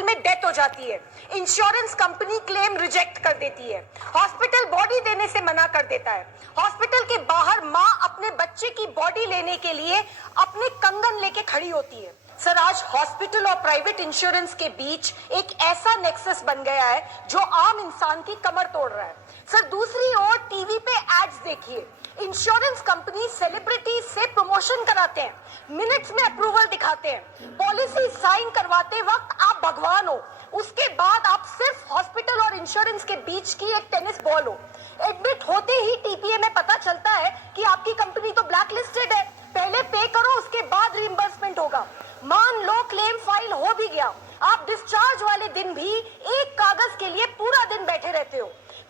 Hospital में death हो जाती है, इंश्योरेंस कंपनी क्लेम रिजेक्ट कर देती है, हॉस्पिटल बॉडी देने से मना कर देता है, हॉस्पिटल के बाहर माँ अपने बच्चे की बॉडी लेने के लिए अपने कंगन लेके खड़ी होती है। सर, आज हॉस्पिटल और प्राइवेट इंश्योरेंस के बीच एक ऐसा नेक्सस बन गया है जो आम इंसान की कमर तोड़ रहा है। सर, दूसरी ओर टीवी पे एड्स देखिए, इंश्योरेंस कंपनी सेलिब्रिटीज से प्रमोशन कराते हैं, मिनट्स में अप्रूवल दिखाते हैं, पॉलिसी साइन करवाते वक्त आप भगवान हो, उसके बाद आप सिर्फ हॉस्पिटल और इंश्योरेंस के बीच की एक टेनिस बॉल हो। एडमिट होते ही टीपीए में पता चलता है कि आपकी कंपनी तो ब्लैक लिस्टेड है, पहले पे करो उसके बाद रिइंबर्समेंट होगा। मान लो क्लेम फाइल हो भी गया, आप डिस्चार्ज वाले दिन भी एक कागज के लिए पूरा दिन बैठे रहते हो,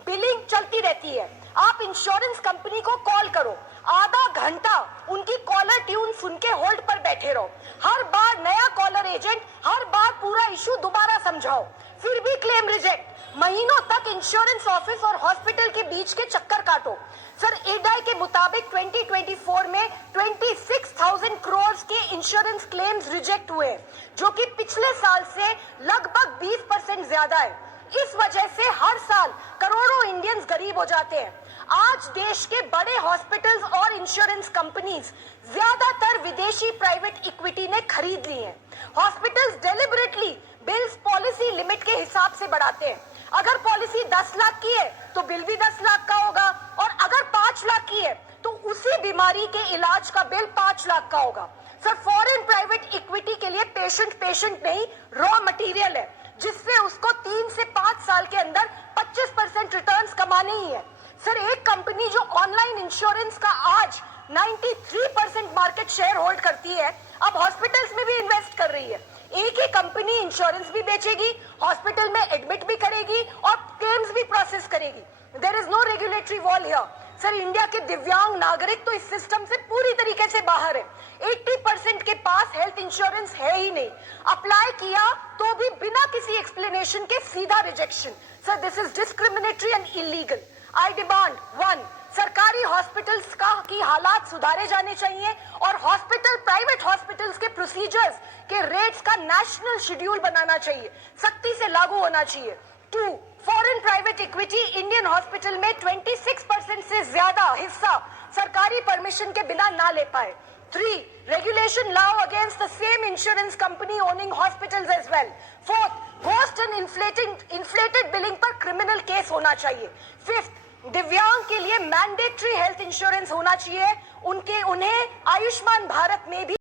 बिलिंग चलती रहती है। आप इंश्योरेंस कंपनी को कॉल करो, आधा घंटा उनकी कॉलर ट्यून सुन के होल्ड पर बैठे रहो, हर बार नया कॉलर एजेंट, हर बार पूरा इशू दोबारा समझाओ, फिर भी क्लेम रिजेक्ट। महीनों तक इंश्योरेंस ऑफिस और हॉस्पिटल के बीच के चक्कर काटो। सर, इरडाई के मुताबिक 2024 में 26,000 करोड़ के इंश्योरेंस क्लेम्स रिजेक्ट हुए, जो कि पिछले साल से लगभग 20% ज्यादा है। इस वजह से हर साल करोड़ों इंडियंस गरीब हो जाते हैं। आज देश के बड़े हॉस्पिटल्स और इंश्योरेंस कंपनीज ज्यादातर विदेशी प्राइवेट इक्विटी ने खरीद ली है। Hospitals deliberately bills policy limit के हिसाब से बढ़ाते हैं। अगर पॉलिसी 10 लाख की है तो बिल भी 10 लाख का होगा, और अगर 5 लाख की है तो उसी बीमारी के इलाज का बिल 5 लाख का होगा। सर, फॉरेन प्राइवेट इक्विटी के लिए पेशेंट नहीं, रॉ मटेरियल है, जिससे उसको 3 से 5 साल के अंदर 25% रिटर्न्स कमाने ही है। सर, एक कंपनी जो ऑनलाइन इंश्योरेंस का आज 93% मार्केट शेयर होल्ड करती है, अब हॉस्पिटल्स में भी इन्वेस्ट कर रही है। एक ही कंपनी इंश्योरेंस भी बेचेगी, हॉस्पिटल में एडमिट भी करेगी और क्लेम्स भी प्रोसेस करेगी। There is no regulatory wall here. Sir, India के दिव्यांग नागरिक तो इस सिस्टम से पूरी तरीके से बाहर है। 80% के पास हेल्थ इंश्योरेंस है ही नहीं, अप्लाई किया तो भी बिना किसी एक्सप्लेनेशन के सीधा rejection. Sir, this is discriminatory and illegal. I demand 1, सरकारी हॉस्पिटल्स की हालात सुधारे जाने चाहिए और हॉस्पिटल, प्राइवेट हॉस्पिटल्स के प्रोसीजर्स के रेट्स का नेशनल शेड्यूल बनाना चाहिए, सख्ती से लागू होना चाहिए। 2, foreign private equity Indian hospital में 26% से ज्यादा हिस्सा सरकारी परमिशन के बिना ना ले पाए। 3, रेगुलेशन लाओ against the same insurance company owning hospitals as well. 4, ghost and inflated billing पर क्रिमिनल केस होना चाहिए। 5, दिव्यांग के लिए मैंडेटरी हेल्थ इंश्योरेंस होना चाहिए, उन्हें आयुष्मान भारत में भी